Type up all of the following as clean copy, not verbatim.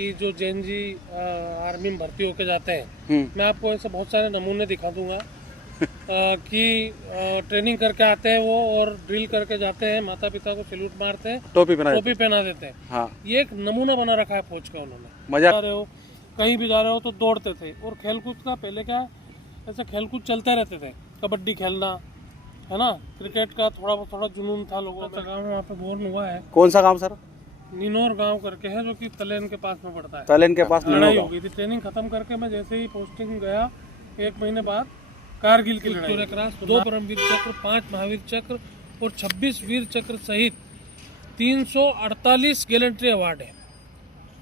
कि जो जैन जी आर्मी में भर्ती होके जाते हैं, मैं आपको ऐसे बहुत सारे नमूने दिखा दूंगा कि ट्रेनिंग करके आते हैं वो और ड्रिल करके जाते हैं, माता पिता को सैल्यूट मारते हैं, टोपी पहना देते हैं। हाँ। ये एक नमूना बना रखा है फौज का उन्होंने। मजा रहे हो कहीं भी जा रहे हो तो दौड़ते थे। और खेलकूद का पहले क्या ऐसे खेलकूद चलते रहते थे, कबड्डी खेलना है ना, क्रिकेट का थोड़ा जुनून था लोगों का। गाँव वहाँ पे बोर्न हुआ है। कौन सा गाँव सर? निनोर गांव करके है जो कि तलेन के पास में पड़ता है। तलेन के पास लड़ाई हो गई थी। ट्रेनिंग खत्म करके मैं जैसे ही पोस्टिंग गया 1 महीने बाद कारगिल की लड़ाई, 2 परमवीर चक्र, 5 महावीर चक्र और 26 वीर चक्र सहित 348 गैलेंट्री अवार्ड है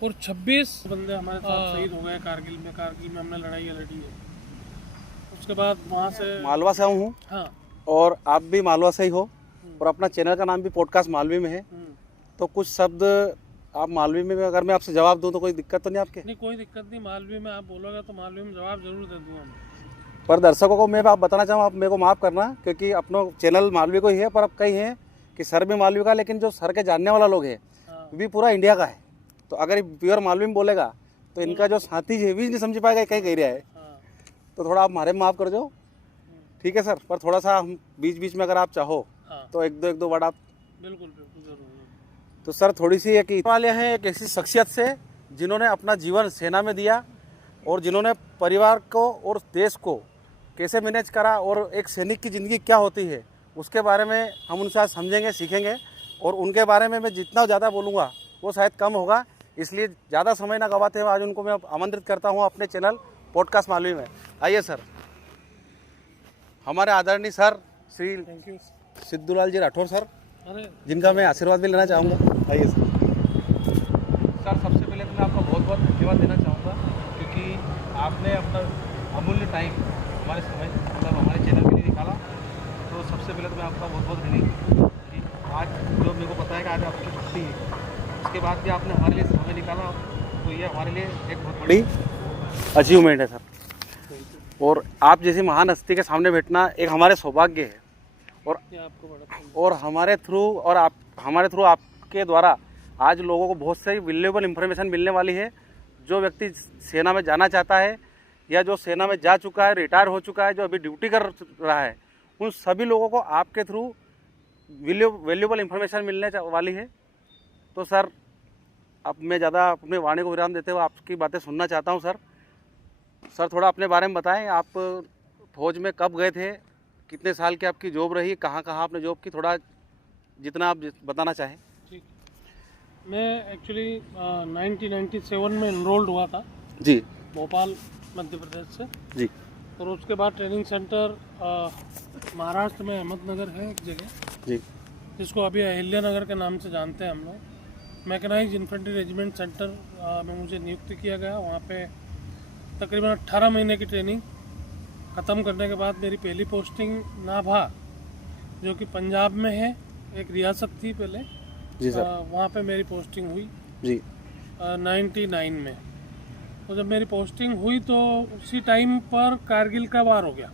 और 26 बंदे हमारे साथ शहीद हो गए कारगिल में। कारगिल में हमने लड़ाई लड़ी है। उसके बाद वहाँ से मालवा से हूँ। हाँ। और आप भी मालवा से ही हो और अपना चैनल का नाम भी पॉडकास्ट मालवी में है, तो कुछ शब्द आप मालवी में अगर मैं आपसे जवाब दूं तो कोई दिक्कत तो नहीं आपके? नहीं, कोई दिक्कत नहीं। मालवी में आप बोलोगे तो मालवी में जवाब जरूर दे दूंगा। पर दर्शकों को मैं आप बताना चाहूँ, आप मेरे को माफ़ करना क्योंकि अपना चैनल मालवी को ही है, पर अब कई हैं कि सर भी मालवी का, लेकिन जो सर के जानने वाला लोग है भी पूरा इंडिया का है। तो अगर प्योर मालवी में बोलेगा तो इनका जो साथी है भी नहीं समझ पाएगा कहीं कह रहा है। तो थोड़ा आप हमारे में माफ़ कर दो, ठीक है सर? पर थोड़ा सा हम बीच बीच में अगर आप चाहो तो एक दो वर्ड आप। बिल्कुल जरूर। तो सर थोड़ी सी एक वाले हैं एक ऐसी शख्सियत से जिन्होंने अपना जीवन सेना में दिया और जिन्होंने परिवार को और देश को कैसे मैनेज करा और एक सैनिक की ज़िंदगी क्या होती है उसके बारे में हम उनसे आज समझेंगे, सीखेंगे। और उनके बारे में मैं जितना ज़्यादा बोलूँगा वो शायद कम होगा, इसलिए ज़्यादा समय ना गवाते हुए आज उनको मैं आमंत्रित करता हूँ अपने चैनल पॉडकास्ट मालवी में। आइए सर, हमारे आदरणीय सर श्री सिद्धूलाल जी राठौर सर, जिनका मैं आशीर्वाद भी लेना चाहूँगा। आइए सर। सबसे पहले तो मैं आपका बहुत बहुत धन्यवाद देना चाहूँगा क्योंकि आपने अपना अमूल्य टाइम हमारे समय मतलब हमारे चैनल के लिए निकाला। तो सबसे पहले तो मैं आपका बहुत बहुत धन्यवाद कि आज जो मेरे को पता है कि आज आपकी छुट्टी है, उसके बाद भी आपने हमारे लिए समय निकाला, तो ये हमारे लिए एक बहुत बड़ी अचीवमेंट है सर। और आप जैसी महान हस्ती के सामने बैठना एक हमारे सौभाग्य है और हमारे थ्रू आपके द्वारा आज लोगों को बहुत सारी वैल्यूएबल इंफॉर्मेशन मिलने वाली है। जो व्यक्ति सेना में जाना चाहता है या जो सेना में जा चुका है, रिटायर हो चुका है, जो अभी ड्यूटी कर रहा है, उन सभी लोगों को आपके थ्रू वैल्यूएबल इंफॉर्मेशन मिलने वाली है। तो सर अब मैं ज़्यादा अपने वाणी को विराम देते हुए आपकी बातें सुनना चाहता हूँ। सर थोड़ा अपने बारे में बताएं, आप फौज में कब गए थे, कितने साल की आपकी जॉब रही, कहाँ आपने जॉब की, थोड़ा जितना आप बताना चाहें। ठीक, मैं एक्चुअली 1997 में इनरोल्ड हुआ था जी, भोपाल मध्य प्रदेश से जी। और उसके बाद ट्रेनिंग सेंटर महाराष्ट्र में अहमदनगर है एक जगह जी, जिसको अभी अहिल्या नगर के नाम से जानते हैं हम लोग। मैकेनाइज्ड इन्फेंट्री रेजिमेंट सेंटर में मुझे नियुक्त किया गया। वहाँ पे तकरीबन 18 महीने की ट्रेनिंग ख़त्म करने के बाद मेरी पहली पोस्टिंग नाभा, जो कि पंजाब में है, एक रियासत थी पहले जी सर, वहाँ पे मेरी पोस्टिंग हुई जी 99 में। तो जब मेरी पोस्टिंग हुई तो उसी टाइम पर कारगिल का वार हो गया।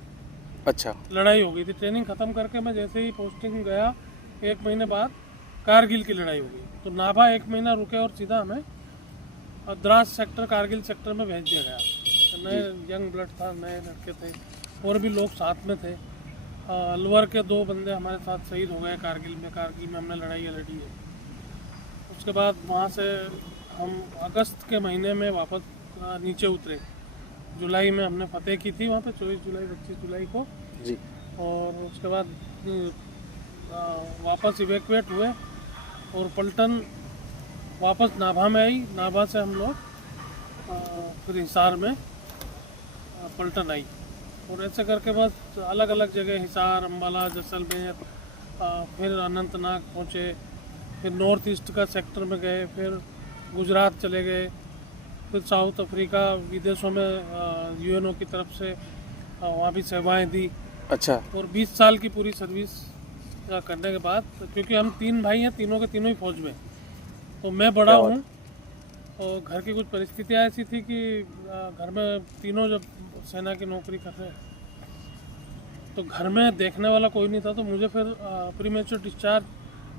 अच्छा, लड़ाई हो गई थी। ट्रेनिंग ख़त्म करके मैं जैसे ही पोस्टिंग गया 1 महीने बाद कारगिल की लड़ाई हो गई। तो नाभा 1 महीना रुके और सीधा हमें द्रास सेक्टर, कारगिल सेक्टर में भेज दिया गया। तो नए यंग ब्लड था, नए लड़के थे और भी लोग साथ में थे। अलवर के 2 बंदे हमारे साथ शहीद हो गए कारगिल में। कारगिल में हमने लड़ाई लड़ी है। उसके बाद वहाँ से हम अगस्त के महीने में वापस नीचे उतरे। जुलाई में हमने फतेह की थी वहाँ पे, 24 जुलाई 25 जुलाई को जी। और उसके बाद वापस इवैक्यूएट हुए और पलटन वापस नाभा में आई। नाभा से हम लोग फिर हिसार में पलटन आई और ऐसे करके बस अलग अलग जगह, हिसार, अम्बाला, जैसलमेर, फिर अनंतनाग पहुँचे, फिर नॉर्थ ईस्ट का सेक्टर में गए, फिर गुजरात चले गए, फिर साउथ अफ्रीका, विदेशों में यूएनओ की तरफ से वहाँ भी सेवाएं दी। अच्छा। और 20 साल की पूरी सर्विस करने के बाद, क्योंकि हम 3 भाई हैं, तीनों के तीनों ही फौज में, तो मैं बड़ा हूँ और घर की कुछ परिस्थितियाँ ऐसी थी कि घर में तीनों जब सेना की नौकरी कर रहे तो घर में देखने वाला कोई नहीं था, तो मुझे फिर प्रीमेच्योर डिस्चार्ज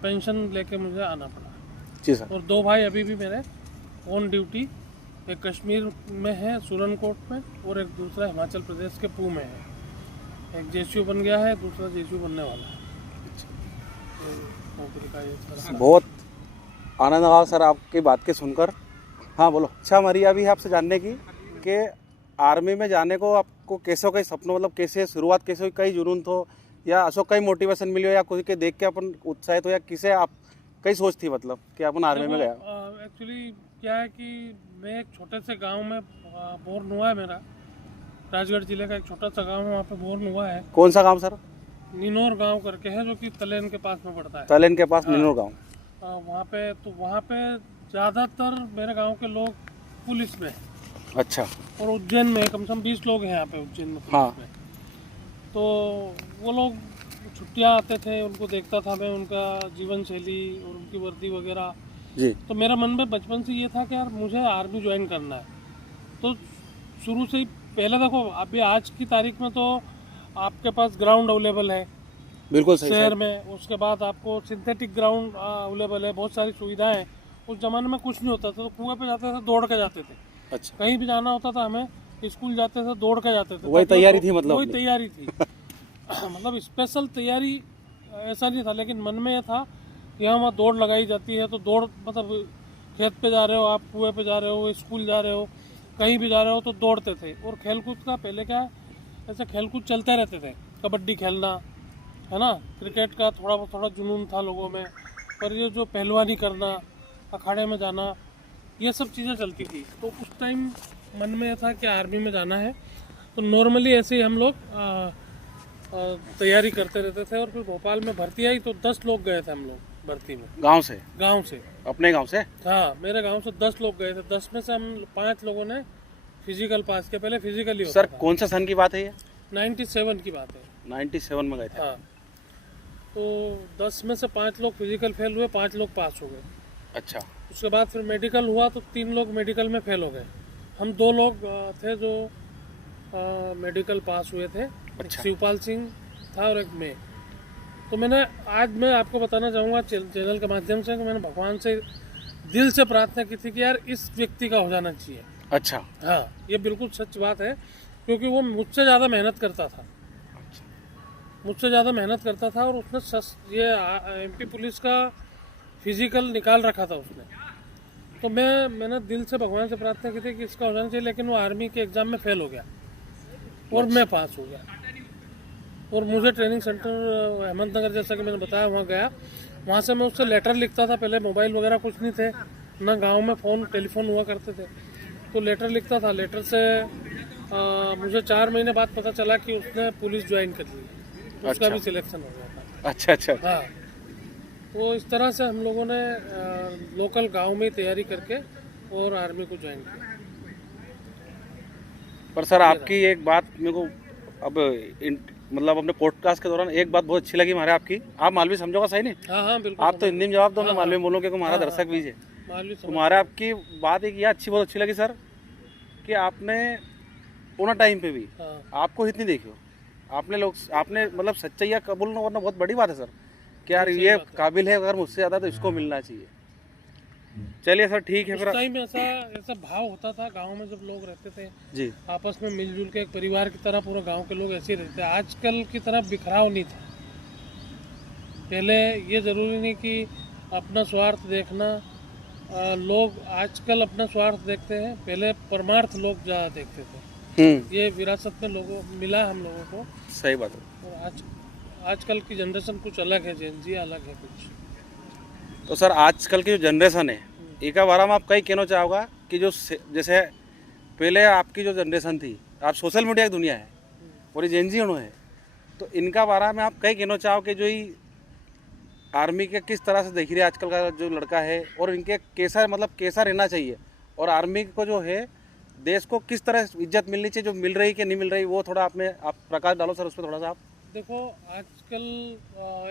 पेंशन लेके मुझे आना पड़ा। जी सर। और 2 भाई अभी भी मेरे ऑन ड्यूटी एक कश्मीर में है सुरनकोट में, और एक दूसरा हिमाचल प्रदेश के पू में है। एक जेसीयू बन गया है, दूसरा जेसीयू बनने वाला है। तो नौकरी का ये सारा बहुत आनंद आया सर आपकी बात के सुनकर। हाँ बोलो। अच्छा हमारी अभी आपसे जानने की कि आर्मी में जाने को आपको कैसे कई सपनों, मतलब कैसे शुरुआत कैसे हुई, कई जुनून थो या अशोक कई मोटिवेशन मिली हो, या कोई के देख के अपन उत्साहित हो, या किसे आप कई सोच थी मतलब कि अपन आर्मी में गया? एक्चुअली क्या है कि मैं एक छोटे से गांव में बोर्न हुआ है मेरा। राजगढ़ जिले का एक छोटा सा गांव है, वहाँ पे बोर्न हुआ है। कौन सा गांव सर? निनोर गांव करके है, जो कि तलेन के पास में पड़ता है। तलेन के पास निनोर गांव। वहाँ पे ज़्यादातर मेरे गांव के लोग पुलिस में, अच्छा। और उज्जैन में कम से कम 20 लोग हैं यहाँ पे उज्जैन में पुलिस हाँ। में। तो वो लोग छुट्टियाँ आते थे, उनको देखता था मैं, उनका जीवन शैली और उनकी वर्दी वगैरह जी। तो मेरा मन में बचपन से ये था कि यार मुझे आर्मी ज्वाइन करना है। तो शुरू से ही पहले देखो, अभी आज की तारीख में तो आपके पास ग्राउंड अवेलेबल है बिल्कुल सही शहर में, उसके बाद आपको सिंथेटिक ग्राउंड अवेलेबल है, बहुत सारी सुविधाएं हैं। उस जमाने में कुछ नहीं होता था, तो कुएं पे जाते थे, दौड़ के जाते थे। अच्छा। कहीं भी जाना होता था हमें, स्कूल जाते थे दौड़ के जाते थे। वही तैयारी थी मतलब? वही तैयारी थी। मतलब स्पेशल तैयारी ऐसा नहीं था, लेकिन मन में ये था कि हाँ वहाँ दौड़ लगाई जाती है, तो दौड़ मतलब खेत पे जा रहे हो आप, कुएं पे जा रहे हो, स्कूल जा रहे हो, कहीं भी जा रहे हो तो दौड़ते थे। और खेलकूद का पहले क्या ऐसे खेलकूद चलते रहते थे, कबड्डी खेलना है ना, क्रिकेट का थोड़ा जुनून था लोगों में, पर ये जो पहलवानी करना, अखाड़े में जाना, ये सब चीज़ें चलती थी। तो उस टाइम मन में यह था कि आर्मी में जाना है। तो नॉर्मली ऐसे ही हम लोग तैयारी करते रहते थे। और फिर भोपाल में भर्ती आई तो 10 लोग गए थे हम लोग भर्ती में। गांव से? गांव से, अपने गांव से? हाँ, मेरे गांव से 10 लोग गए थे। 10 में से हम 5 लोगों ने फिजिकल पास किया। पहले फिजिकल ही होता सर था। कौन सा सन की बात है ये? 97 की बात है। 97 में गए थे? हाँ। तो 10 में से 5 लोग फिजिकल फेल हुए, 5 लोग पास हो गए। अच्छा। उसके बाद फिर मेडिकल हुआ तो 3 लोग मेडिकल में फेल हो गए। हम 2 लोग थे जो मेडिकल पास हुए थे। एक शिवपाल सिंह था और एक मैं। तो आज मैं आपको बताना चाहूँगा चैनल के माध्यम से कि मैंने भगवान से दिल से प्रार्थना की थी कि यार इस व्यक्ति का हो जाना चाहिए। अच्छा। हाँ, ये बिल्कुल सच बात है, क्योंकि वो मुझसे ज़्यादा मेहनत करता था। मुझसे ज़्यादा मेहनत करता था और उसने ये MP पुलिस का फिजिकल निकाल रखा था उसने। तो मैंने दिल से भगवान से प्रार्थना की थी कि इसका हो जाना चाहिए, लेकिन वो आर्मी के एग्ज़ाम में फेल हो गया और मैं पास हो गया। और मुझे ट्रेनिंग सेंटर अहमदनगर, जैसा कि मैंने बताया, वहाँ गया। वहाँ से मैं उससे लेटर लिखता था। पहले मोबाइल वगैरह कुछ नहीं थे ना, गांव में टेलीफोन हुआ करते थे। तो लेटर लिखता था। लेटर से मुझे 4 महीने बाद पता चला कि उसने पुलिस ज्वाइन कर ली। तो उसका भी सिलेक्शन हो गया था। अच्छा अच्छा। हाँ, तो इस तरह से हम लोगों ने लोकल गांव में तैयारी करके और आर्मी को ज्वाइन किया। पर सर आपकी एक बात मेरे को अब मतलब अपने पॉडकास्ट के दौरान एक बात बहुत अच्छी लगी हमारे आपकी। आप मालवी समझोगा सही नहीं? हाँ हाँ बिल्कुल। आप तो हिंदी में जवाब दो, मैं मालवी बोलूँ क्योंकि हमारा दर्शक भी है। तुम्हारे आपकी बात एक ये अच्छी बहुत अच्छी लगी सर कि आपने पूरा टाइम पे भी आपको इतनी देखी हो, आपने मतलब सच्चाई कबूल करना बहुत बड़ी बात है सर कि यार ये काबिल है, अगर मुझसे ज़्यादा तो इसको मिलना चाहिए। चलिए सर ठीक है। फिर टाइम ऐसा भाव होता था गांव में, जब लोग रहते थे जी आपस में मिलजुल के एक परिवार की तरह, पूरे गांव के लोग ऐसे ही रहते। आजकल की तरह बिखराव नहीं था। पहले ये जरूरी नहीं कि अपना स्वार्थ देखना, लोग आजकल अपना स्वार्थ देखते हैं, पहले परमार्थ लोग ज़्यादा देखते थे। ये विरासत में लोगों मिला हम लोगों को। सही बात है। और आजकल की जनरेशन कुछ अलग है, जेन जी अलग है कुछ। तो सर आजकल की जो जनरेशन है, एक बारे में आप कई कहना चाहोगा कि जो जैसे पहले आपकी जो जनरेशन थी, आप सोशल मीडिया की दुनिया है और ये जेन जी है, तो इनका बारे में आप कई कहना चाहो कि जो ही आर्मी के किस तरह से देख रही है आजकल का जो लड़का है, और इनके कैसा रहना चाहिए, और आर्मी को जो है देश को किस तरह इज्जत मिलनी चाहिए, जो मिल रही कि नहीं मिल रही, वो थोड़ा आप प्रकाश डालो सर उस पर थोड़ा सा। आप देखो, आजकल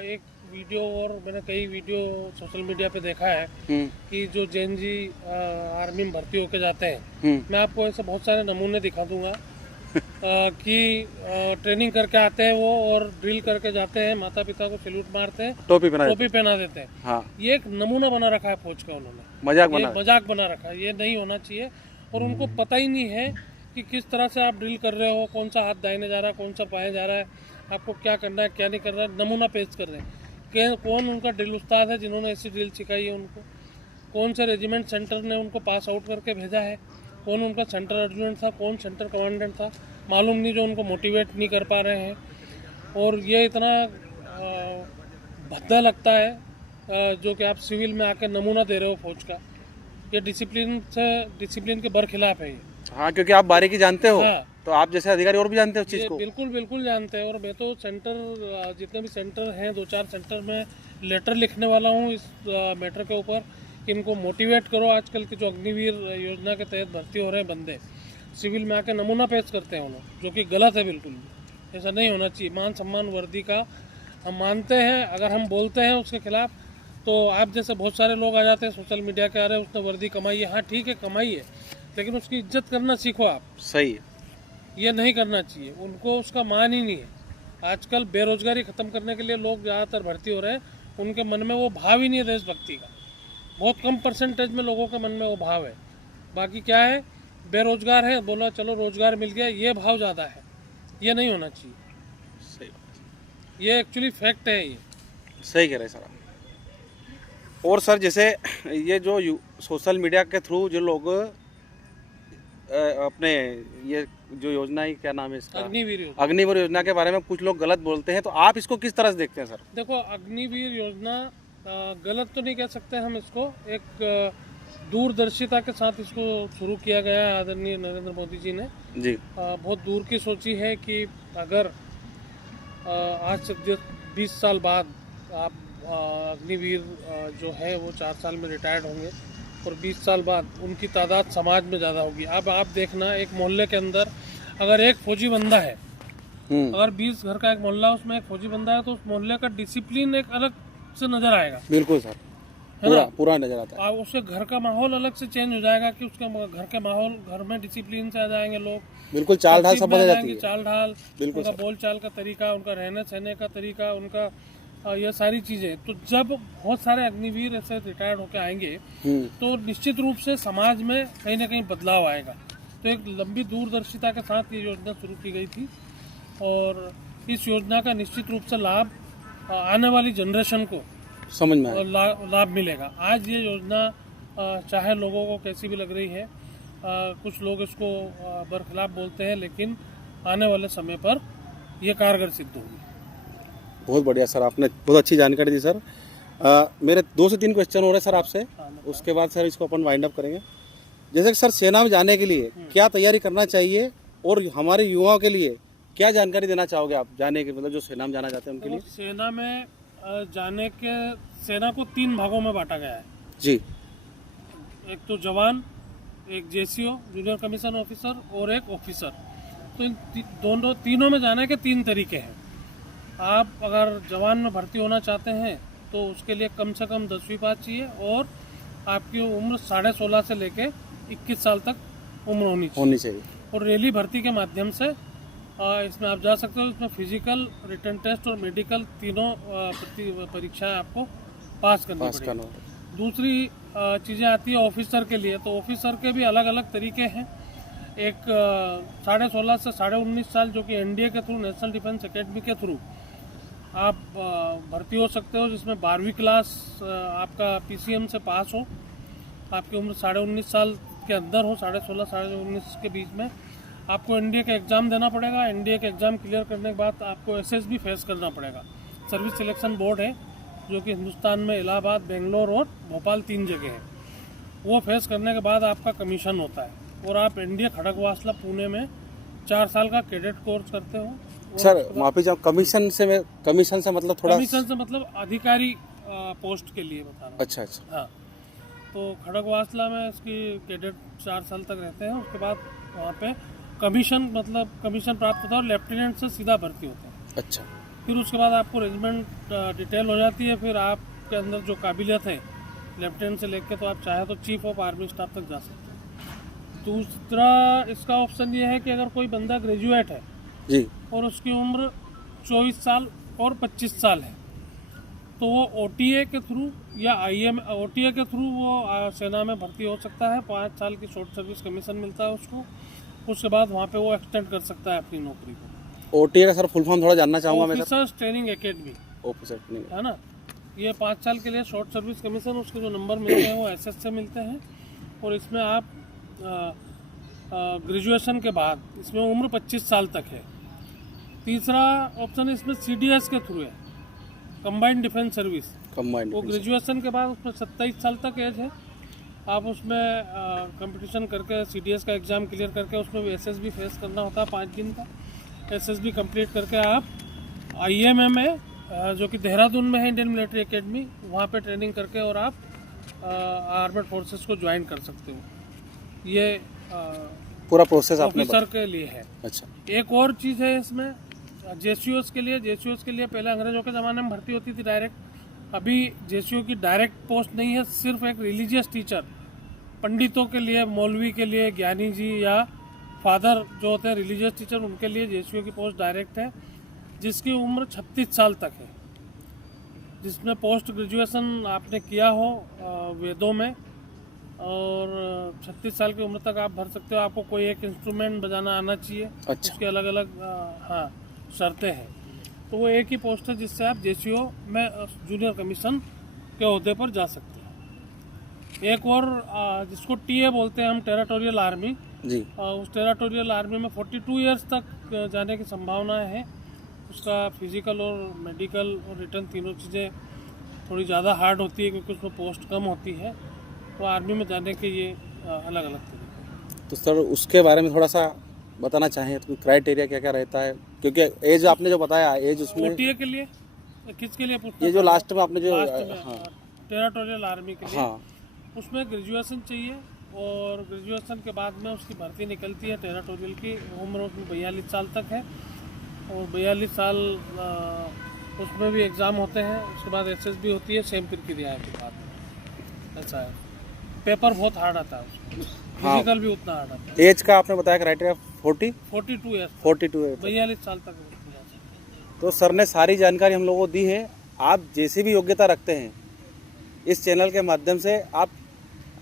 एक वीडियो, और मैंने कई वीडियो सोशल मीडिया पे देखा है कि जो जेन जी आर्मी में भर्ती होके जाते हैं, मैं आपको ऐसे बहुत सारे नमूने दिखा दूंगा कि ट्रेनिंग करके आते हैं वो, और ड्रिल करके जाते हैं, माता पिता को सैल्यूट मारते हैं, टोपी पहना देते हैं। हाँ। ये एक नमूना बना रखा है फौज का, उन्होंने मजाक बना रखा है। ये नहीं होना चाहिए। और उनको पता ही नहीं है कि किस तरह से आप ड्रिल कर रहे हो, कौन सा हाथ दाहिने जा रहा है, कौन सा बाएं जा रहा है, आपको क्या करना है क्या नहीं करना है। नमूना पेश कर रहे हैं कौन उनका ड्रिल उस्ताद है जिन्होंने ऐसी ड्रिल सिखाई है उनको, कौन से रेजिमेंट सेंटर ने उनको पास आउट करके भेजा है, कौन उनका सेंटर एडजुटेंट था, कौन सेंटर कमांडेंट था, मालूम नहीं, जो उनको मोटिवेट नहीं कर पा रहे हैं। और ये इतना भद्दा लगता है जो कि आप सिविल में आके नमूना दे रहे हो फौज का। ये डिसिप्लिन के बरखिलाफ है ये। हाँ, क्योंकि आप बारीकी जानते हो। हाँ। तो आप जैसे अधिकारी और भी जानते हो उस चीज़ को। बिल्कुल बिल्कुल जानते हैं। और मैं तो सेंटर जितने भी सेंटर हैं 2-4 सेंटर में लेटर लिखने वाला हूँ इस मैटर के ऊपर कि इनको मोटिवेट करो। आजकल के जो अग्निवीर योजना के तहत भर्ती हो रहे हैं बंदे, सिविल में आके नमूना पेश करते हैं वो लोग, जो कि गलत है बिल्कुल भी। ऐसा नहीं होना चाहिए। मान सम्मान वर्दी का हम मानते हैं, अगर हम बोलते हैं उसके खिलाफ तो आप जैसे बहुत सारे लोग आ जाते हैं सोशल मीडिया के, आ रहे हैं उसने वर्दी कमाई है। हाँ ठीक है, कमाई है, लेकिन उसकी इज्जत करना सीखो आप। सही है, ये नहीं करना चाहिए। उनको उसका मान ही नहीं है। आजकल बेरोजगारी ख़त्म करने के लिए लोग ज़्यादातर भर्ती हो रहे हैं, उनके मन में वो भाव ही नहीं है देशभक्ति का। बहुत कम परसेंटेज में लोगों के मन में वो भाव है। बाकी क्या है, बेरोजगार है, बोला चलो रोजगार मिल गया, ये भाव ज़्यादा है। ये नहीं होना चाहिए। सही, ये एक्चुअली फैक्ट है। ये सही कह रहे हैं सर आप। और सर जैसे ये जो सोशल मीडिया के थ्रू जो लोग अपने ये जो योजना है, क्या नाम है इसका, अग्निवीर योजना के बारे में कुछ लोग गलत बोलते हैं, तो आप इसको किस तरह से देखते हैं सर? देखो, अग्निवीर योजना गलत तो नहीं कह सकते हम इसको। एक दूरदर्शिता के साथ इसको शुरू किया गया है आदरणीय नरेंद्र मोदी जी ने। जी। बहुत दूर की सोची है कि अगर आज से 20 साल बाद आप अग्निवीर जो है वो 4 साल में रिटायर्ड होंगे और 20 साल बाद उनकी तादाद समाज में ज़्यादा होगी। अब आप देखना, एक मोहल्ले के अंदर अगर एक फौजी बंदा है, अगर 20 घर का एक मोहल्ला, उसमें एक फौजी बंदा है, तो उस मोहल्ले का डिसिप्लिन एक अलग से नजर आएगा। बिल्कुल सर, पूरा नजर आता है। उसके घर का माहौल अलग से चेंज हो जाएगा कि उसके घर के माहौल, घर में डिसिप्लिन से आ जाएंगे लोग, बिल्कुल चाल ढाल सब बदल जाती है। चाल ढाल, उनका बोल चाल का तरीका, उनका रहने सहने का तरीका, उनका ये सारी चीजें। तो जब बहुत सारे अग्निवीर ऐसे रिटायर्ड होकर आएंगे तो निश्चित रूप से समाज में कहीं ना कहीं बदलाव आएगा। तो एक लंबी दूरदर्शिता के साथ ये योजना शुरू की गई थी और इस योजना का निश्चित रूप से लाभ आने वाली जनरेशन को समझ में लाभ मिलेगा। आज ये योजना चाहे लोगों को कैसी भी लग रही है, कुछ लोग इसको बरखिलाफ बोलते हैं, लेकिन आने वाले समय पर यह कारगर सिद्ध होगी। बहुत बढ़िया सर, आपने बहुत अच्छी जानकारी दी सर। मेरे 2 से 3 क्वेश्चन हो रहे हैं सर आपसे, उसके बाद सर इसको अपन वाइंड अप करेंगे। जैसे कि सर सेना में जाने के लिए क्या तैयारी करना चाहिए और हमारे युवाओं के लिए क्या जानकारी देना चाहोगे आप, जाने के मतलब जो सेना में जाना चाहते हैं उनके लिए? सेना में जाने के, सेना को 3 भागों में बांटा गया है जी। एक तो जवान, एक जेसीओ जूनियर कमीशन ऑफिसर और एक ऑफिसर। तो इन तीनों में जाने के 3 तरीके हैं। आप अगर जवान में भर्ती होना चाहते हैं तो उसके लिए कम से कम 10वीं पास चाहिए और आपकी उम्र 16.5 से लेके 21 साल तक उम्र होनी चाहिए। और रैली भर्ती के माध्यम से इसमें आप जा सकते हो। इसमें फिजिकल, रिटन टेस्ट और मेडिकल तीनों परीक्षाएं आपको पास करनी पड़ेगी। दूसरी चीज़ें आती है ऑफिसर के लिए। तो ऑफिसर के भी अलग अलग तरीके हैं। एक 16.5 से 19.5 साल, जो कि एनडीए के थ्रू, नेशनल डिफेंस एकेडमी के थ्रू आप भर्ती हो सकते हो, जिसमें 12वीं क्लास आपका पीसीएम से पास हो, आपकी उम्र 19.5 साल के अंदर हो, 16.5 19 के बीच में। आपको एनडीए का एग्ज़ाम देना पड़ेगा। एनडीए का एग्ज़ाम क्लियर करने के बाद आपको एसएसबी फेस करना पड़ेगा। सर्विस सिलेक्शन बोर्ड है जो कि हिंदुस्तान में इलाहाबाद, बेंगलोर और भोपाल 3 जगह है। वो फेस करने के बाद आपका कमीशन होता है और आप एनडीए खड़गवासला पुणे में 4 साल का कैडेट कोर्स करते हो। सर माफी चाहूँ, कमीशन से मतलब थोड़ा, कमीशन से मतलब अधिकारी पोस्ट के लिए बता रहा हूँ। अच्छा। हाँ, तो खड़गवासला में इसकी कैडेट 4 साल तक रहते हैं। उसके बाद वहाँ पे कमीशन प्राप्त होता है और लेफ्टिनेंट से सीधा भर्ती होता है। अच्छा। फिर उसके बाद आपको रेजिमेंट डिटेल हो जाती है। फिर आपके अंदर जो काबिलियत है, लेफ्टिनेंट से लेकर तो आप चाहे तो चीफ ऑफ आर्मी स्टाफ तक जा सकते हैं। दूसरा इसका ऑप्शन ये है कि अगर कोई बंदा ग्रेजुएट है जी और उसकी उम्र 24 साल और 25 साल है, तो वो OTA के थ्रू या OTA के थ्रू वो सेना में भर्ती हो सकता है। 5 साल की शॉर्ट सर्विस कमीशन मिलता है उसको। उसके बाद वहाँ पे वो एक्सटेंड कर सकता है अपनी नौकरी को। OTA का सर फुल फॉर्म थोड़ा जानना चाहूँगा मैं sir. Officers training academy, officer training, है ना। ये 5 साल के लिए शॉर्ट सर्विस कमीशन, उसके जो नंबर मिलते हैं वो SS से मिलते हैं। और इसमें आप ग्रेजुएशन के बाद इसमें उम्र 25 साल तक है। तीसरा ऑप्शन इसमें CDS के थ्रू है, कंबाइंड डिफेंस सर्विस। कंबाइंड वो ग्रेजुएशन के बाद उसमें 27 साल तक एज है। आप उसमें कंपटीशन करके CDS का एग्ज़ाम क्लियर करके उसमें भी SSB फेस करना होता है 5 दिन का। SSB कंप्लीट करके आप IMMA जो कि देहरादून में है, इंडियन मिलिट्री एकेडमी, वहाँ पे ट्रेनिंग करके और आप आर्मड फोर्सेस को ज्वाइन कर सकते हो। ये पूरा प्रोसेस आपने ऑफिसर के लिए है। अच्छा, एक और चीज़ है इसमें JCOs के लिए। JCOs के लिए पहले अंग्रेजों के ज़माने में भर्ती होती थी डायरेक्ट। अभी JCO की डायरेक्ट पोस्ट नहीं है, सिर्फ एक रिलीजियस टीचर, पंडितों के लिए, मौलवी के लिए, ज्ञानी जी या फादर जो होते हैं रिलीजियस टीचर, उनके लिए JCO की पोस्ट डायरेक्ट है, जिसकी उम्र 36 साल तक है। जिसमें पोस्ट ग्रेजुएशन आपने किया हो वेदों में और 36 साल की उम्र तक आप भर सकते हो। आपको कोई एक इंस्ट्रूमेंट बजाना आना चाहिए। अच्छा। उसके अलग अलग हाँ शर्तें हैं। तो वो एक ही पोस्ट है जिससे आप JCO में जूनियर कमीशन के ओहदे पर जा सकते हैं। एक और जिसको TA बोलते हैं हम, टेरिटोरियल आर्मी जी। उस टेरिटोरियल आर्मी में 42 इयर्स तक जाने की संभावना है। उसका फिजिकल और मेडिकल और रिटर्न तीनों चीज़ें थोड़ी ज़्यादा हार्ड होती है क्योंकि उसमें पोस्ट कम होती है। तो आर्मी में जाने के ये अलग अलग तरीके। तो सर उसके बारे में थोड़ा सा बताना चाहें तो क्राइटेरिया क्या क्या रहता है, क्योंकि एज आपने जो बताया एज उसमें OTA के लिए किसके लिए पूछना? ये जो लास्ट में आपने जो टेरिटोरियल आर्मी के लिए, हाँ, उसमें ग्रेजुएशन चाहिए और ग्रेजुएशन के बाद में उसकी भर्ती निकलती है टेरिटोरियल की। उम्र उसमें 42 साल तक है और 42 साल उसमें भी एग्ज़ाम होते हैं। उसके बाद SSB होती है, सेम प्रक्रिया है के बाद। ऐसा है, पेपर बहुत हार्ड आता है उसमें, फिजिकल भी उतना हार्ड आता है। एज का आपने बताया क्राइटेरिया 42 है, 42 है। 42 साल तक। तो सर ने सारी जानकारी हम लोगों को दी है। आप जैसी भी योग्यता रखते हैं इस चैनल के माध्यम से, आप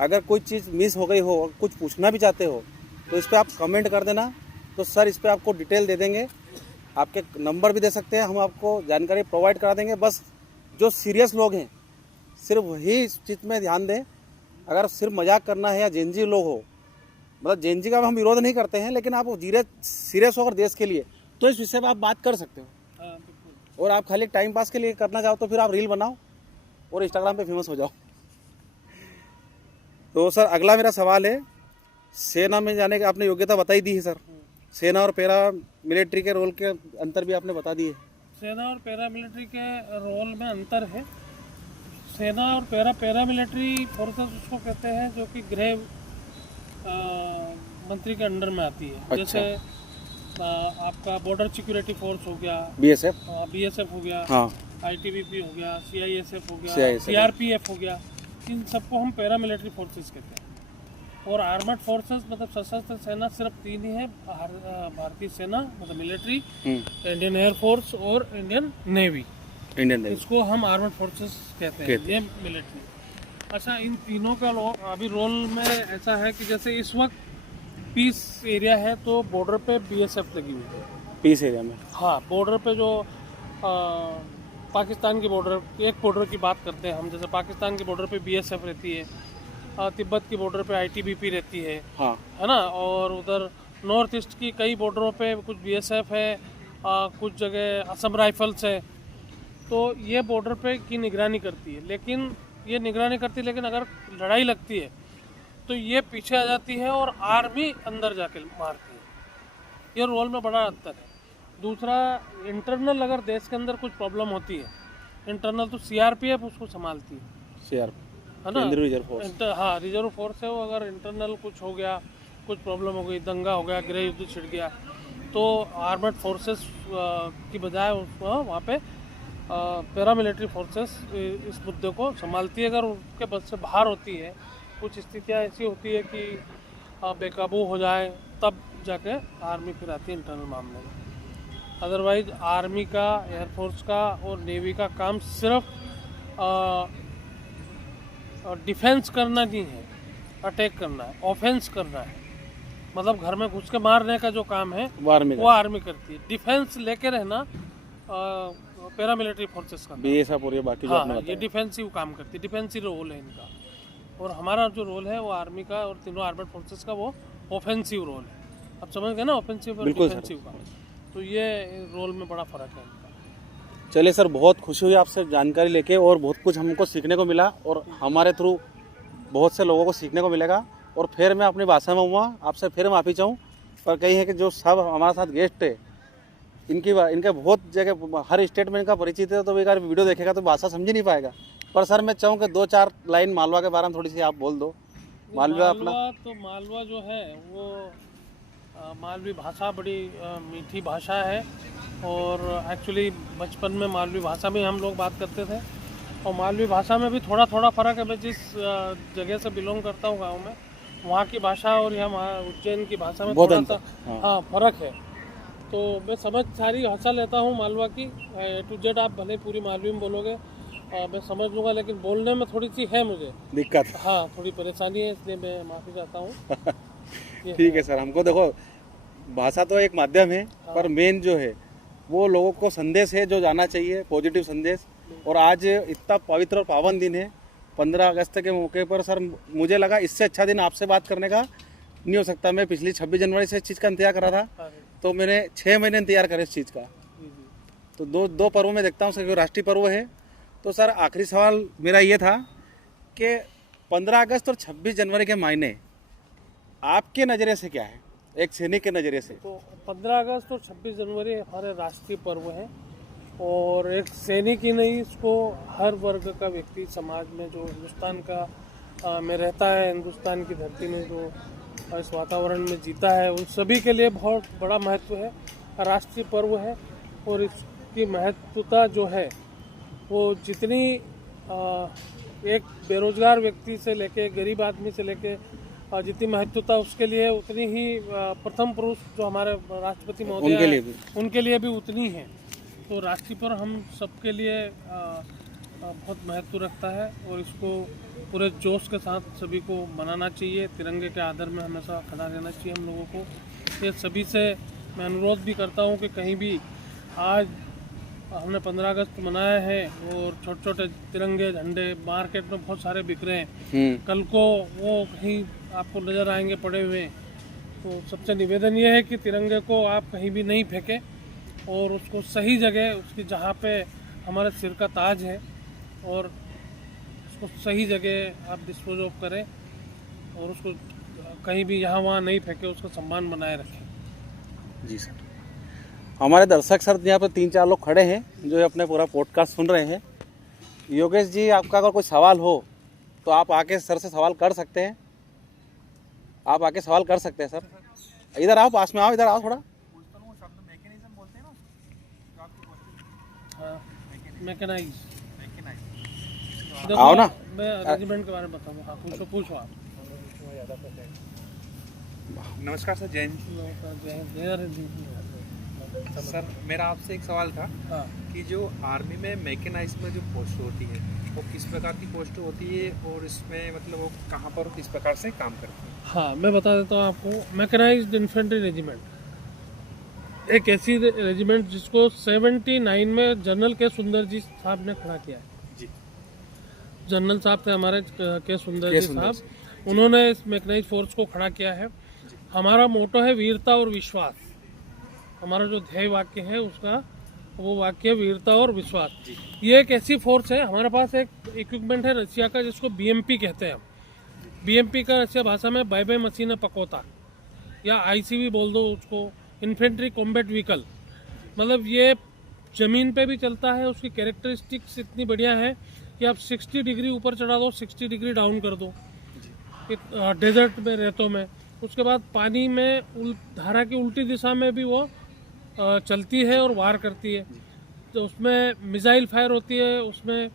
अगर कोई चीज़ मिस हो गई हो, कुछ पूछना भी चाहते हो तो इस पर आप कमेंट कर देना, तो सर इस पर आपको डिटेल दे देंगे। आपके नंबर भी दे सकते हैं, हम आपको जानकारी प्रोवाइड करा देंगे। बस जो सीरियस लोग हैं सिर्फ वही इस चीज़ में ध्यान दें। अगर सिर्फ मजाक करना है या जेनजी लोग हो, मतलब जेनजी का हम विरोध नहीं करते हैं, लेकिन आप सीरियस होकर देश के लिए तो इस विषय पर आप बात कर सकते हो। और आप खाली टाइम पास के लिए करना चाहो तो फिर आप रील बनाओ और इंस्टाग्राम पे फेमस हो जाओ। तो सर अगला मेरा सवाल है, सेना में जाने की आपने योग्यता बताई दी है सर, सेना और पैरा मिलिट्री के रोल के अंतर भी आपने बता दिए। सेना और पैरा मिलिट्री के रोल में अंतर है। सेना और पैरा मिलिट्री फोर्सेस उसको कहते हैं जो कि गृह मंत्री के अंडर में आती है। अच्छा। जैसे आपका बॉर्डर सिक्योरिटी फोर्स हो गया, BSF हो गया, हाँ, ITBP हो गया, CISF हो गया, CISF, CRPF हो गया, इन सबको हम पैरा मिलिट्री फोर्सेस कहते हैं। और आर्मड फोर्सेस मतलब सशस्त्र सेना सिर्फ 3 ही है, भारतीय सेना मतलब मिलिट्री, इंडियन एयरफोर्स और इंडियन नेवी। इसको हम आर्मड फोर्सेस कहते हैं, ये मिलिट्री। अच्छा, इन तीनों का अभी रोल में ऐसा है कि जैसे इस वक्त पीस एरिया है तो बॉर्डर पे BSF लगी हुई है। पीस एरिया में, हाँ, बॉर्डर पे जो पाकिस्तान की बॉर्डर, एक बॉर्डर की बात करते हैं हम, जैसे पाकिस्तान की बॉर्डर पे BSF रहती है, तिब्बत की बॉर्डर पे ITBP रहती है, हाँ, है ना। और उधर नॉर्थ ईस्ट की कई बॉर्डरों पे कुछ BSF है, कुछ जगह असम राइफल्स है। तो ये बॉर्डर पे की निगरानी करती है, लेकिन लेकिन अगर लड़ाई लगती है तो ये पीछे आ जाती है और आर्मी अंदर जाके मारती है। ये रोल में बड़ा अंतर है। दूसरा, इंटरनल अगर देश के अंदर कुछ प्रॉब्लम होती है, इंटरनल तो CRPF उसको संभालती है ना, रिजर्व फोर्स। हाँ, रिजर्व फोर्स है वो। अगर इंटरनल कुछ हो गया, कुछ प्रॉब्लम हो गई, दंगा हो गया, गृह युद्ध छिड़ गया, तो आर्मड फोर्सेस की बजाय वहाँ पे पैरामिलिट्री फोर्सेस इस मुद्दे को संभालती है। अगर उनके बस से बाहर होती है, कुछ स्थितियाँ ऐसी होती है कि बेकाबू हो जाए, तब जाके आर्मी फिर आती है इंटरनल मामले में। अदरवाइज आर्मी का, एयरफोर्स का और नेवी का काम सिर्फ डिफेंस करना नहीं है, अटैक करना है, ऑफेंस करना है। मतलब घर में घुस के मारने का जो काम है वो आर्मी करती है। डिफेंस लेके रहना पैरामिलिट्री फोर्सेस का बीएसएफ और ये बाकी जो आपने ये बताया। डिफेंसिव काम करती है, डिफेंसिव रोल है इनका। और हमारा जो रोल है वो आर्मी का और तीनों आर्मेड फोर्सेस का वो ऑफेंसिव रोल है। आप समझ गए ना, ऑफेंसिव और बिल्कुल डिफेंसिव का। तो ये रोल में बड़ा फर्क है इनका। चलिए सर, बहुत खुशी हुई आपसे जानकारी लेके और बहुत कुछ हमको सीखने को मिला और हमारे थ्रू बहुत से लोगों को सीखने को मिलेगा। और फिर मैं अपनी भाषा में हुआ आपसे फिर माफ़ी चाहूँ, पर कही है कि जो सब हमारे साथ गेस्ट है इनके बहुत जगह हर स्टेट में इनका परिचित है, तो एक बार वीडियो देखेगा तो भाषा समझ ही नहीं पाएगा। पर सर मैं चाहूँ कि 2-4 लाइन मालवा के बारे में थोड़ी सी आप बोल दो। मालवा अपना तो मालवा जो है वो मालवी भाषा बड़ी मीठी भाषा है। और एक्चुअली बचपन में मालवी भाषा में हम लोग बात करते थे। और मालवी भाषा में भी थोड़ा थोड़ा फ़र्क है। मैं जिस जगह से बिलोंग करता हूँ गाँव में, वहाँ की भाषा और यहाँ उज्जैन की भाषा में थोड़ा सा हाँ फ़र्क है। तो मैं समझ सारी भाषा लेता हूँ मालवा की, A to Z। आप भले पूरी मालवी में बोलोगे मैं समझ लूँगा, लेकिन बोलने में थोड़ी सी है मुझे दिक्कत। हाँ, थोड़ी परेशानी है, इसलिए मैं माफ़ी चाहता हूँ। ठीक है सर, हमको देखो भाषा तो एक माध्यम है, पर मेन जो है वो लोगों को संदेश है जो जाना चाहिए, पॉजिटिव संदेश। और आज इतना पवित्र और पावन दिन है 15 अगस्त के मौके पर सर, मुझे लगा इससे अच्छा दिन आपसे बात करने का नहीं हो सकता। मैं पिछली 26 जनवरी से इस चीज़ का इंतजार कर रहा था, तो मैंने 6 महीने इंतजार करे इस चीज़ का। तो दो पर्व में देखता हूँ सर, राष्ट्रीय पर्व है। तो सर आखिरी सवाल मेरा ये था कि 15 अगस्त और 26 जनवरी के मायने आपके नज़रिए से क्या है, एक सैनिक के नज़रिए से? तो 15 अगस्त और 26 जनवरी हमारे राष्ट्रीय पर्व हैं। और एक सैनिक ही नहीं, इसको हर वर्ग का व्यक्ति समाज में जो हिंदुस्तान का में रहता है, हिंदुस्तान की धरती में जो इस वातावरण में जीता है, उन सभी के लिए बहुत बड़ा महत्व है, राष्ट्रीय पर्व है। और इसकी महत्वता जो है वो जितनी एक बेरोजगार व्यक्ति से लेके गरीब आदमी से लेके जितनी महत्वता उसके लिए, उतनी ही प्रथम पुरुष जो हमारे राष्ट्रपति महोदय उनके लिए भी उतनी है। तो राष्ट्रीय पर्व हम सबके लिए बहुत महत्व रखता है और इसको पूरे जोश के साथ सभी को मनाना चाहिए। तिरंगे के आदर में हमेशा खड़ा रहना चाहिए हम लोगों को। ये सभी से मैं अनुरोध भी करता हूँ कि कहीं भी आज हमने 15 अगस्त मनाया है और छोटे छोटे तिरंगे झंडे मार्केट में बहुत सारे बिक रहे हैं, कल को वो कहीं आपको नज़र आएंगे पड़े हुए। तो सबसे निवेदन ये है कि तिरंगे को आप कहीं भी नहीं फेंकें और उसको सही जगह, उसकी जहाँ पे हमारे सिर का ताज है, और उसको सही जगह आप डिस्पोज ऑफ करें और उसको कहीं भी यहाँ वहाँ नहीं फेंके, उसका सम्मान बनाए रखें। जी सर। हमारे दर्शक सर यहाँ पर 3-4 लोग खड़े हैं जो अपने पूरा पॉडकास्ट सुन रहे हैं। योगेश जी, आपका अगर कोई सवाल हो तो आप आके सर से सवाल कर सकते हैं। आप आके सवाल कर सकते हैं सर। इधर आओ, पास में आओ, इधर आओ थोड़ा। मैकेनाइज आओ ना, मैं रेजिमेंट के बारे में बताऊंगा। हाँ, पूछो आप। नमस्कार सर, जैन सर, मेरा आपसे एक सवाल था कि जो आर्मी में मैकेनाइज में जो पोस्ट होती है वो किस प्रकार की पोस्ट होती है और इसमें मतलब वो कहाँ पर किस प्रकार से काम करती है? हाँ, मैं बता देता हूँ आपको। मैकेनाइज्ड इन्फेंट्री रेजिमेंट एक ऐसी रेजिमेंट जिसको 79 में जनरल के सुंदर जी साहब ने खड़ा किया है। जी, जनरल साहब थे हमारे के सुंदर जी साहब, उन्होंने इस मैकेनाइज्ड फोर्स को खड़ा किया है। हमारा मोटो है वीरता और विश्वास। हमारा जो ध्येय वाक्य है उसका वो वाक्य वीरता और विश्वास। ये एक ऐसी फोर्स है, हमारे पास एक इक्विपमेंट है रशिया का जिसको BMP कहते हैं। BMP का रशिया भाषा में बाय मशीन पकोता या ICV बोल दो उसको, इन्फेंट्री कॉम्बैट व्हीकल। मतलब ये ज़मीन पे भी चलता है। उसकी कैरेक्टरिस्टिक्स इतनी बढ़िया है कि आप 60 डिग्री ऊपर चढ़ा दो, 60 डिग्री डाउन कर दो डेजर्ट में, रेतों में। उसके बाद पानी में धारा की उल्टी दिशा में भी वो चलती है और वार करती है। तो उसमें मिसाइल फायर होती है, उसमें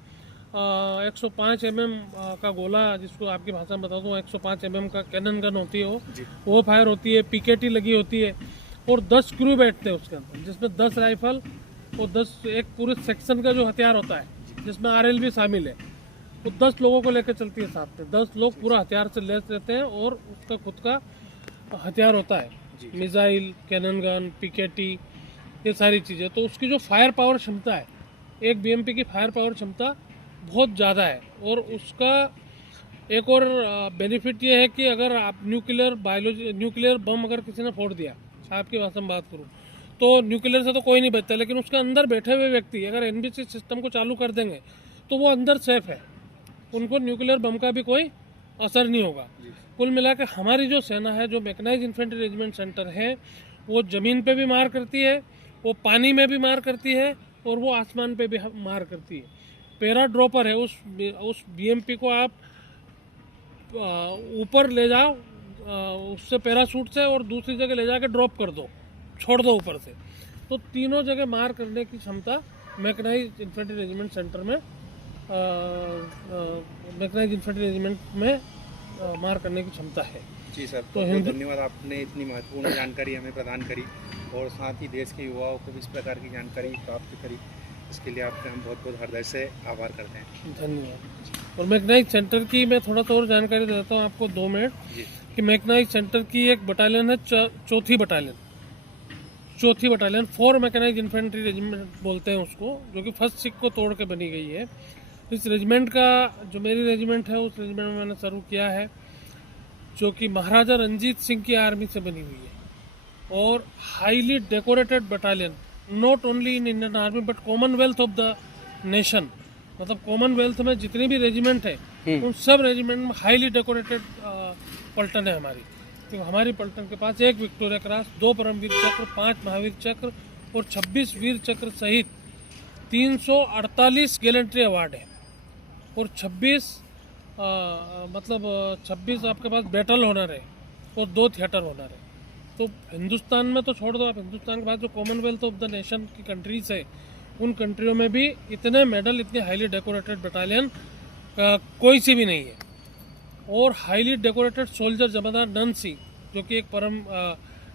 105 mm का गोला, जिसको आपकी भाषा में बता दूँ 105 mm का कैनन गन होती है वो फायर होती है। PKT लगी होती है और 10 क्रू बैठते हैं उसके अंदर, जिसमें 10 राइफल और 10 एक पूरे सेक्शन का जो हथियार होता है जिसमें RL भी शामिल है। तो 10 लोगों को लेकर चलती है साथ में। 10 लोग पूरा हथियार से लैस रहते हैं और उसका खुद का हथियार होता है, मिसाइल, कैनन गन, PKT, ये सारी चीज़ें। तो उसकी जो फायर पावर क्षमता है, एक BMP की फायर पावर क्षमता बहुत ज़्यादा है। और उसका एक और बेनिफिट ये है कि अगर आप न्यूक्लियर बम अगर किसी ने फोड़ दिया, आपकी भाषा में बात करूँ, तो न्यूक्लियर से तो कोई नहीं बचता, लेकिन उसके अंदर बैठे हुए व्यक्ति अगर NBC सिस्टम को चालू कर देंगे तो वो अंदर सेफ है, उनको न्यूक्लियर बम का भी कोई असर नहीं होगा। कुल मिलाकर हमारी जो सेना है, जो मैकेनाइज्ड इन्फेंट्री रेजिमेंट सेंटर है, वो ज़मीन पे भी मार करती है, वो पानी में भी मार करती है और वो आसमान पे भी मार करती है। पैरा ड्रॉपर है, उस BMP को आप ऊपर ले जाओ उससे पैराशूट से और दूसरी जगह ले जाके ड्रॉप कर दो, छोड़ दो ऊपर से, तो तीनों जगह मार करने की क्षमता मैकेनाइज्ड इन्फेंट्री रेजिमेंट सेंटर में मैकेनाइज्ड इन्फेंट्री रेजिमेंट में मार करने की क्षमता है। जी सर, तो बहुत धन्यवाद, आपने इतनी महत्वपूर्ण जानकारी हमें प्रदान करी और साथ ही देश के युवाओं को भी इस प्रकार की जानकारी प्राप्त करी। इसके लिए आपका हम बहुत बहुत हृदय से आभार करते हैं। धन्यवाद। और मैकेनाइज्ड सेंटर की मैं थोड़ा सा और जानकारी देता हूँ आपको 2 मिनट कि मैकेनाइज्ड सेंटर की एक बटालियन है, चौथी बटालियन 4 मैकेनाइज्ड इन्फेंट्री रेजिमेंट बोलते हैं उसको, जो कि फर्स्ट सिख को तोड़ के बनी गई है। इस रेजिमेंट का जो मेरी रेजिमेंट है, उस रेजिमेंट में मैंने सर्व किया है, जो कि महाराजा रंजीत सिंह की आर्मी से बनी हुई है और highly decorated battalion, not only in Indian army but Commonwealth of the nation. मतलब कॉमनवेल्थ में जितनी भी रेजिमेंट है उन सब रेजिमेंट में हाईली डेकोरेटेड पलटन है हमारी। तो हमारी पलटन के पास 1 विक्टोरिया क्रॉस, 2 परमवीर चक्र, 5 महावीर चक्र और 26 वीर चक्र सहित 348 गैलेंट्री अवार्ड है और 26 आपके पास बैटल ऑनर है और 2 थिएटर ऑनर है। तो हिंदुस्तान में तो छोड़ दो आप, हिंदुस्तान के बाद जो कॉमनवेल्थ ऑफ द नेशन की कंट्रीज है, उन कंट्रियों में भी इतने मेडल, इतनी हाईली डेकोरेटेड बटालियन कोई सी भी नहीं है। और हाईली डेकोरेटेड सोल्जर जमादार नन सिंह, जो कि एक परम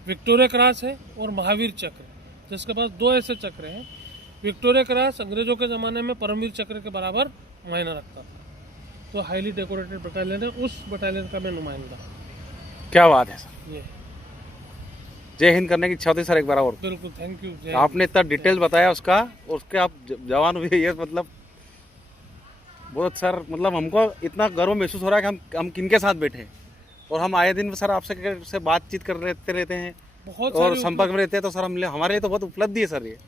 विक्टोरिया क्रॉस है और महावीर चक्र, जिसके पास 2 ऐसे चक्र हैं। विक्टोरिया क्रॉस अंग्रेजों के ज़माने में परमवीर चक्र के बराबर मायना रखता था। तो हाईली डेकोरेटेड बटालियन है, उस बटालियन का मैं नुमाइंदा। क्या बात है सर, ये जय हिंद करने की इच्छा होती सर एक बार और। बिल्कुल, थैंक यू। आपने इतना डिटेल बताया उसका, उसके आप जवान हुए, ये मतलब बहुत सर, मतलब हमको इतना गर्व महसूस हो रहा है कि हम किनके साथ बैठे और हम आए दिन सर आपसे बातचीत कर रहते हैं बहुत और संपर्क में रहते हैं। तो सर हमारे लिए तो बहुत उपलब्धि है सर, ये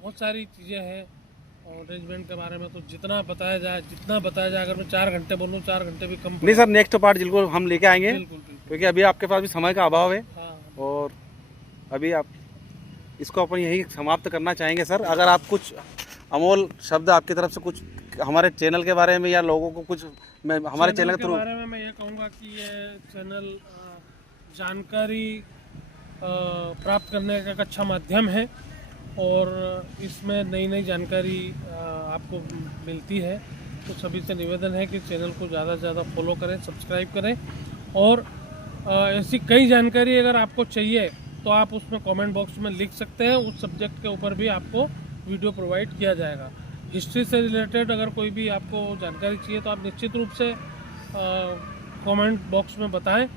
बहुत सारी चीज़ें हैं। और रेजिमेंट के बारे में तो जितना बताया जाए, अगर मैं 4 घंटे बोलूँ 4 घंटे भी कम। नहीं सर, नेक्स्ट पार्ट बिल्कुल हम लेके आएंगे, बिल्कुल। क्योंकि अभी आपके पास भी समय का अभाव है। हाँ। और अभी आप इसको अपन यही समाप्त करना चाहेंगे सर। अगर आप कुछ अमोल शब्द आपकी तरफ से कुछ हमारे चैनल के बारे में या लोगों को कुछ हमारे चैनल के थ्रू बारे में मैं ये कहूँगा कि ये चैनल जानकारी प्राप्त करने का एक अच्छा माध्यम है और इसमें नई जानकारी आपको मिलती है। तो सभी से निवेदन है कि चैनल को ज़्यादा से ज़्यादा फॉलो करें, सब्सक्राइब करें और ऐसी कई जानकारी अगर आपको चाहिए तो आप उसमें कमेंट बॉक्स में लिख सकते हैं। उस सब्जेक्ट के ऊपर भी आपको वीडियो प्रोवाइड किया जाएगा। हिस्ट्री से रिलेटेड अगर कोई भी आपको जानकारी चाहिए तो आप निश्चित रूप से कमेंट बॉक्स में बताएं,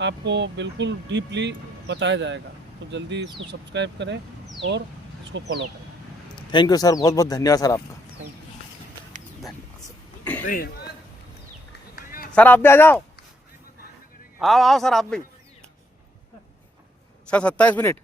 आपको बिल्कुल डीपली बताया जाएगा। तो जल्दी इसको सब्सक्राइब करें और इसको फॉलो करें। थैंक यू सर, बहुत बहुत धन्यवाद सर आपका। धन्यवाद सर। आप भी आ जाओ, आओ सर आप भी। Sir 27 minute.